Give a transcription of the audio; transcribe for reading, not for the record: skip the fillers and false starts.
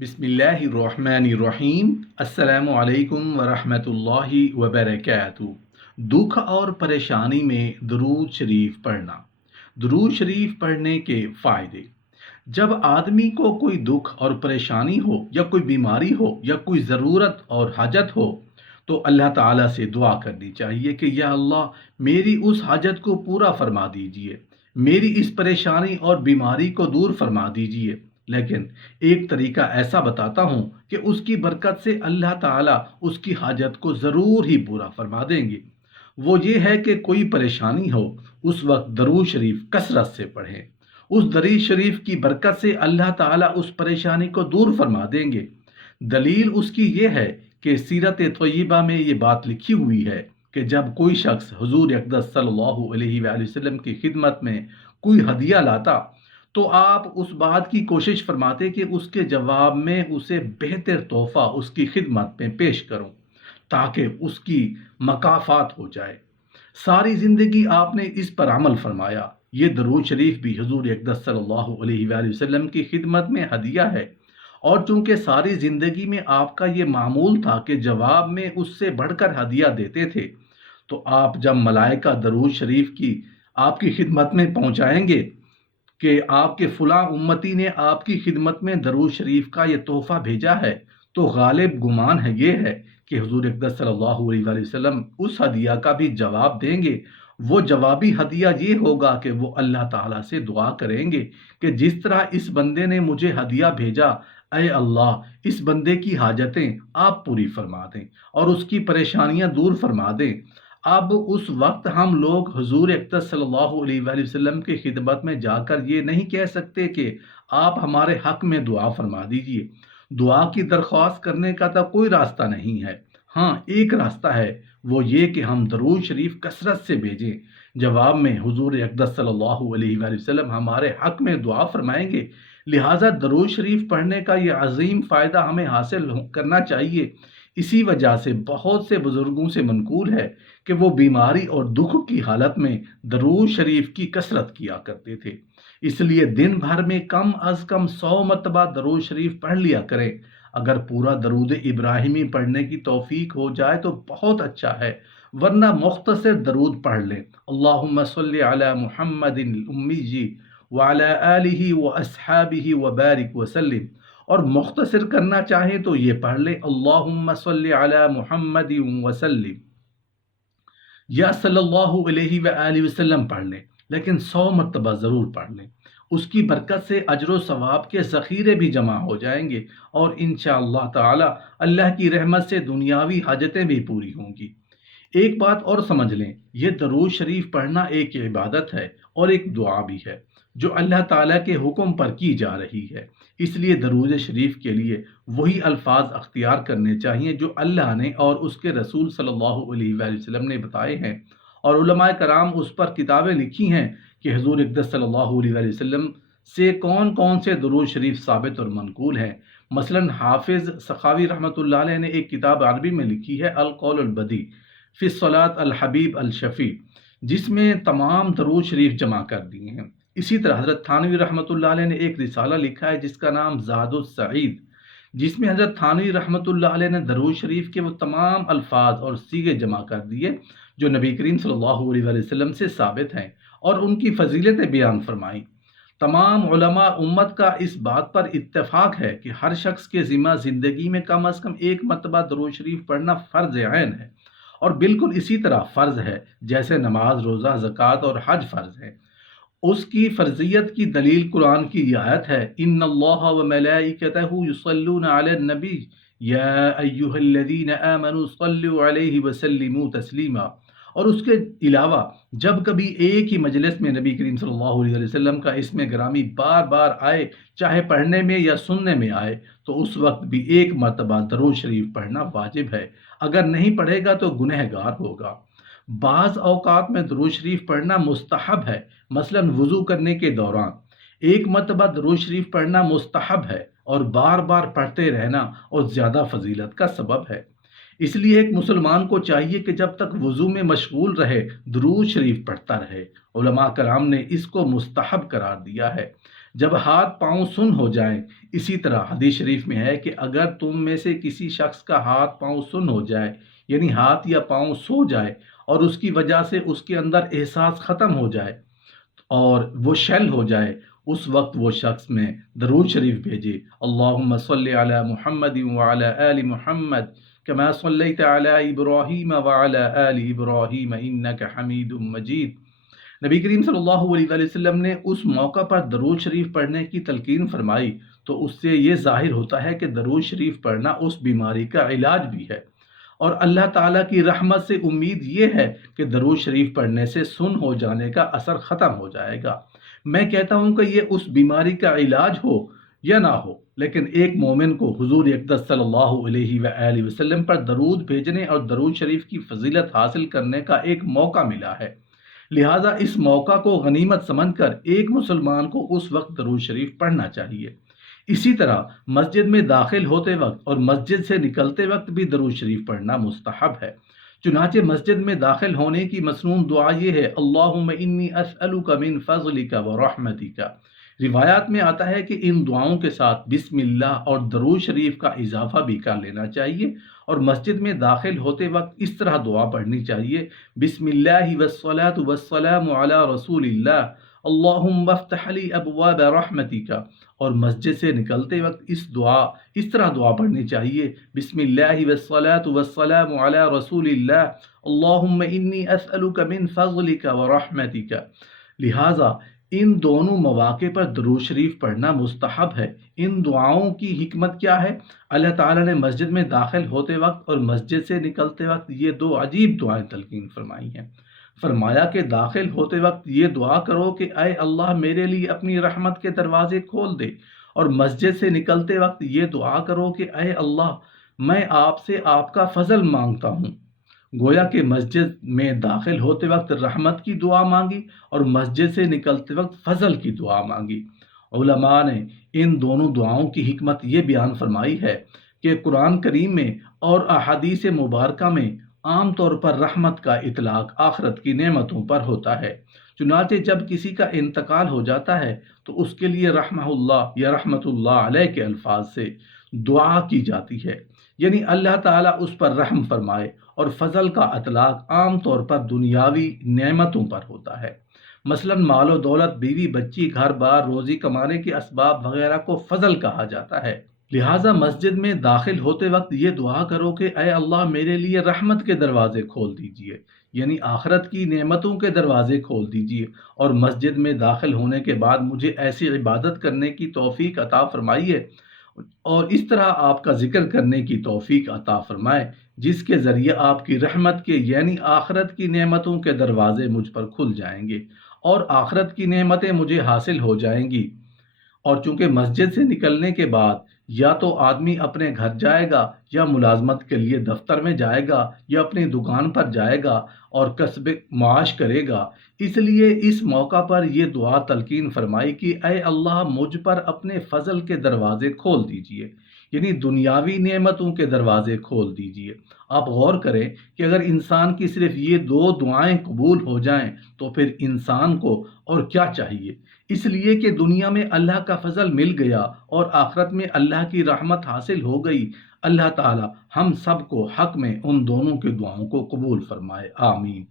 بسم اللہ الرحمن الرحیم۔ السلام علیکم ورحمۃ اللہ وبرکاتہ۔ دکھ اور پریشانی میں درود شریف پڑھنا۔ درود شریف پڑھنے کے فائدے۔ جب آدمی کو کوئی دکھ اور پریشانی ہو یا کوئی بیماری ہو یا کوئی ضرورت اور حاجت ہو تو اللہ تعالیٰ سے دعا کرنی چاہیے کہ یا اللہ میری اس حاجت کو پورا فرما دیجئے، میری اس پریشانی اور بیماری کو دور فرما دیجئے۔ لیکن ایک طریقہ ایسا بتاتا ہوں کہ اس کی برکت سے اللہ تعالیٰ اس کی حاجت کو ضرور ہی پورا فرما دیں گے۔ وہ یہ ہے کہ کوئی پریشانی ہو اس وقت درود شریف کثرت سے پڑھیں۔ اس درود شریف کی برکت سے اللہ تعالیٰ اس پریشانی کو دور فرما دیں گے۔ دلیل اس کی یہ ہے کہ سیرت طیبہ میں یہ بات لکھی ہوئی ہے کہ جب کوئی شخص حضور اقدس صلی اللہ علیہ وآلہ وسلم کی خدمت میں کوئی ہدیہ لاتا تو آپ اس بات کی کوشش فرماتے کہ اس کے جواب میں اسے بہتر تحفہ اس کی خدمت میں پیش کروں تاکہ اس کی مکافات ہو جائے۔ ساری زندگی آپ نے اس پر عمل فرمایا۔ یہ درود شریف بھی حضور اقدس صلی اللہ علیہ وآلہ وسلم کی خدمت میں ہدیہ ہے، اور چونکہ ساری زندگی میں آپ کا یہ معمول تھا کہ جواب میں اس سے بڑھ کر ہدیہ دیتے تھے، تو آپ جب ملائکہ درود شریف کی آپ کی خدمت میں پہنچائیں گے کہ آپ کے فلاں امتی نے آپ کی خدمت میں درود شریف کا یہ تحفہ بھیجا ہے، تو غالب گمان ہے یہ ہے کہ حضور اقدس صلی اللہ علیہ وآلہ وسلم اس ہدیہ کا بھی جواب دیں گے۔ وہ جوابی ہدیہ یہ ہوگا کہ وہ اللہ تعالیٰ سے دعا کریں گے کہ جس طرح اس بندے نے مجھے ہدیہ بھیجا، اے اللہ اس بندے کی حاجتیں آپ پوری فرما دیں اور اس کی پریشانیاں دور فرما دیں۔ اب اس وقت ہم لوگ حضور اقدس صلی اللہ علیہ وآلہ وسلم کی خدمت میں جا کر یہ نہیں کہہ سکتے کہ آپ ہمارے حق میں دعا فرما دیجئے۔ دعا کی درخواست کرنے کا تو کوئی راستہ نہیں ہے۔ ہاں ایک راستہ ہے، وہ یہ کہ ہم درود شریف کثرت سے بھیجیں۔ جواب میں حضور اقدس صلی اللہ علیہ وآلہ وسلم ہمارے حق میں دعا فرمائیں گے۔ لہٰذا درود شریف پڑھنے کا یہ عظیم فائدہ ہمیں حاصل کرنا چاہیے۔ اسی وجہ سے بہت سے بزرگوں سے منقول ہے کہ وہ بیماری اور دکھ کی حالت میں درود شریف کی کثرت کیا کرتے تھے۔ اس لیے دن بھر میں کم از کم 100 مرتبہ درود شریف پڑھ لیا کریں۔ اگر پورا درود ابراہیمی پڑھنے کی توفیق ہو جائے تو بہت اچھا ہے، ورنہ مختصر درود پڑھ لیں۔ اللہم صلی علی محمد الامی وعلی آلہ واصحابہ وبارک وسلم، اور مختصر کرنا چاہیں تو یہ پڑھ لیں اللہم صلی علی محمد وسلم، یا صلی اللہ علیہ وآلہ وسلم پڑھ لیں، لیکن 100 مرتبہ ضرور پڑھ لیں۔ اس کی برکت سے اجر و ثواب کے ذخیرے بھی جمع ہو جائیں گے، اور انشاءاللہ تعالی اللہ کی رحمت سے دنیاوی حاجتیں بھی پوری ہوں گی۔ ایک بات اور سمجھ لیں، یہ درود شریف پڑھنا ایک عبادت ہے اور ایک دعا بھی ہے جو اللہ تعالیٰ کے حکم پر کی جا رہی ہے۔ اس لیے درود شریف کے لیے وہی الفاظ اختیار کرنے چاہیے جو اللہ نے اور اس کے رسول صلی اللہ علیہ وآلہ وسلم نے بتائے ہیں، اور علماء کرام اس پر کتابیں لکھی ہیں کہ حضور اقدس صلی اللہ علیہ وآلہ وسلم سے کون کون سے درود شریف ثابت اور منقول ہیں۔ مثلا حافظ سخاوی رحمۃ اللہ علیہ نے ایک کتاب عربی میں لکھی ہے القول البدیع فی الصلاۃ الحبیب الشفیع، جس میں تمام درود شریف جمع کر دیے ہیں۔ اسی طرح حضرت تھانوی رحمۃ اللہ علیہ نے ایک رسالہ لکھا ہے جس کا نام زاد السعید، جس میں حضرت تھانوی رحمۃ اللہ علیہ نے درود شریف کے وہ تمام الفاظ اور صیغے جمع کر دیے جو نبی کریم صلی اللہ علیہ وآلہ وسلم سے ثابت ہیں، اور ان کی فضیلتیں بیان فرمائیں۔ تمام علماء امت کا اس بات پر اتفاق ہے کہ ہر شخص کے ذمہ زندگی میں کم از کم ایک مرتبہ درود شریف پڑھنا فرض عین ہے، اور بالکل اسی طرح فرض ہے جیسے نماز، روزہ، زکوٰۃ اور حج فرض ہے۔ اس کی فرضیت کی دلیل قرآن کی یہ آیت ہے ان اللہ وملائکتہ یصلون علی النبی یا ایھا الذین آمنوا صلوا علیہ وسلموا تسلیما، اور اس کے علاوہ جب کبھی ایک ہی مجلس میں نبی کریم صلی اللہ علیہ وسلم کا اسم گرامی بار بار آئے، چاہے پڑھنے میں یا سننے میں آئے، تو اس وقت بھی ایک مرتبہ درود شریف پڑھنا واجب ہے۔ اگر نہیں پڑھے گا تو گنہگار ہوگا۔ بعض اوقات میں درود شریف پڑھنا مستحب ہے، مثلا وضو کرنے کے دوران ایک مرتبہ درود شریف پڑھنا مستحب ہے، اور بار بار پڑھتے رہنا اور زیادہ فضیلت کا سبب ہے۔ اس لیے ایک مسلمان کو چاہیے کہ جب تک وضو میں مشغول رہے درود شریف پڑھتا رہے۔ علماء کرام نے اس کو مستحب قرار دیا ہے۔ جب ہاتھ پاؤں سن ہو جائیں، اسی طرح حدیث شریف میں ہے کہ اگر تم میں سے کسی شخص کا ہاتھ پاؤں سن ہو جائے، یعنی ہاتھ یا پاؤں سو جائے اور اس کی وجہ سے اس کے اندر احساس ختم ہو جائے اور وہ شل ہو جائے، اس وقت وہ شخص میں درود شریف بھیجے، اللہم صلی علی محمد وعلی آل محمد کما صلیت علی ابراہیم وعلی آل ابراہیم انک حمید مجید۔ نبی کریم صلی اللہ علیہ وآلہ وسلم نے اس موقع پر درود شریف پڑھنے کی تلقین فرمائی، تو اس سے یہ ظاہر ہوتا ہے کہ درود شریف پڑھنا اس بیماری کا علاج بھی ہے، اور اللہ تعالیٰ کی رحمت سے امید یہ ہے کہ درود شریف پڑھنے سے سن ہو جانے کا اثر ختم ہو جائے گا۔ میں کہتا ہوں کہ یہ اس بیماری کا علاج ہو یا نہ ہو، لیکن ایک مومن کو حضور اقدس صلی اللہ علیہ وآلہ وسلم پر درود بھیجنے اور درود شریف کی فضیلت حاصل کرنے کا ایک موقع ملا ہے، لہٰذا اس موقع کو غنیمت سمجھ کر ایک مسلمان کو اس وقت درود شریف پڑھنا چاہیے۔ اسی طرح مسجد میں داخل ہوتے وقت اور مسجد سے نکلتے وقت بھی درود شریف پڑھنا مستحب ہے۔ چنانچہ مسجد میں داخل ہونے کی مسنون دعا یہ ہے، اللہم انی اسألک من فضلک ورحمتک۔ روایات میں آتا ہے کہ ان دعاؤں کے ساتھ بسم اللہ اور درود شریف کا اضافہ بھی کر لینا چاہیے، اور مسجد میں داخل ہوتے وقت اس طرح دعا پڑھنی چاہیے، بسم اللہ والصلاة والسلام علی رسول اللہ، اللہم افتح لی ابواب رحمتک۔ اور مسجد سے نکلتے وقت اس طرح دعا پڑھنی چاہیے، بسم اللہ والصلاة والسلام علی رسول اللہ، اللہم انی اسألک من فضلک ورحمتک۔ لہٰذا ان دونوں مواقع پر درود شریف پڑھنا مستحب ہے۔ ان دعاؤں کی حکمت کیا ہے؟ اللہ تعالیٰ نے مسجد میں داخل ہوتے وقت اور مسجد سے نکلتے وقت یہ دو عجیب دعائیں تلقین فرمائی ہیں۔ فرمایا کہ داخل ہوتے وقت یہ دعا کرو کہ اے اللہ میرے لیے اپنی رحمت کے دروازے کھول دے، اور مسجد سے نکلتے وقت یہ دعا کرو کہ اے اللہ میں آپ سے آپ کا فضل مانگتا ہوں۔ گویا کہ مسجد میں داخل ہوتے وقت رحمت کی دعا مانگی اور مسجد سے نکلتے وقت فضل کی دعا مانگی۔ علماء نے ان دونوں دعاؤں کی حکمت یہ بیان فرمائی ہے کہ قرآن کریم میں اور احادیث مبارکہ میں عام طور پر رحمت کا اطلاق آخرت کی نعمتوں پر ہوتا ہے، چنانچہ جب کسی کا انتقال ہو جاتا ہے تو اس کے لیے رحمہ اللہ یا رحمت اللہ علیہ کے الفاظ سے دعا کی جاتی ہے، یعنی اللہ تعالیٰ اس پر رحم فرمائے، اور فضل کا اطلاق عام طور پر دنیاوی نعمتوں پر ہوتا ہے، مثلا مال و دولت، بیوی بچی، گھر بار، روزی کمانے کے اسباب وغیرہ کو فضل کہا جاتا ہے۔ لہٰذا مسجد میں داخل ہوتے وقت یہ دعا کرو کہ اے اللہ میرے لیے رحمت کے دروازے کھول دیجئے، یعنی آخرت کی نعمتوں کے دروازے کھول دیجئے، اور مسجد میں داخل ہونے کے بعد مجھے ایسی عبادت کرنے کی توفیق عطا فرمائیے اور اس طرح آپ کا ذکر کرنے کی توفیق عطا فرمائے جس کے ذریعے آپ کی رحمت کے یعنی آخرت کی نعمتوں کے دروازے مجھ پر کھل جائیں گے اور آخرت کی نعمتیں مجھے حاصل ہو جائیں گی۔ اور چونکہ مسجد سے نکلنے کے بعد یا تو آدمی اپنے گھر جائے گا یا ملازمت کے لیے دفتر میں جائے گا یا اپنی دکان پر جائے گا اور کسب معاش کرے گا، اس لیے اس موقع پر یہ دعا تلقین فرمائی کہ اے اللہ مجھ پر اپنے فضل کے دروازے کھول دیجئے، یعنی دنیاوی نعمتوں کے دروازے کھول دیجئے۔ آپ غور کریں کہ اگر انسان کی صرف یہ دو دعائیں قبول ہو جائیں تو پھر انسان کو اور کیا چاہیے؟ اس لیے کہ دنیا میں اللہ کا فضل مل گیا اور آخرت میں اللہ کی رحمت حاصل ہو گئی۔ اللہ تعالی ہم سب کو حق میں ان دونوں کی دعاؤں کو قبول فرمائے، آمین۔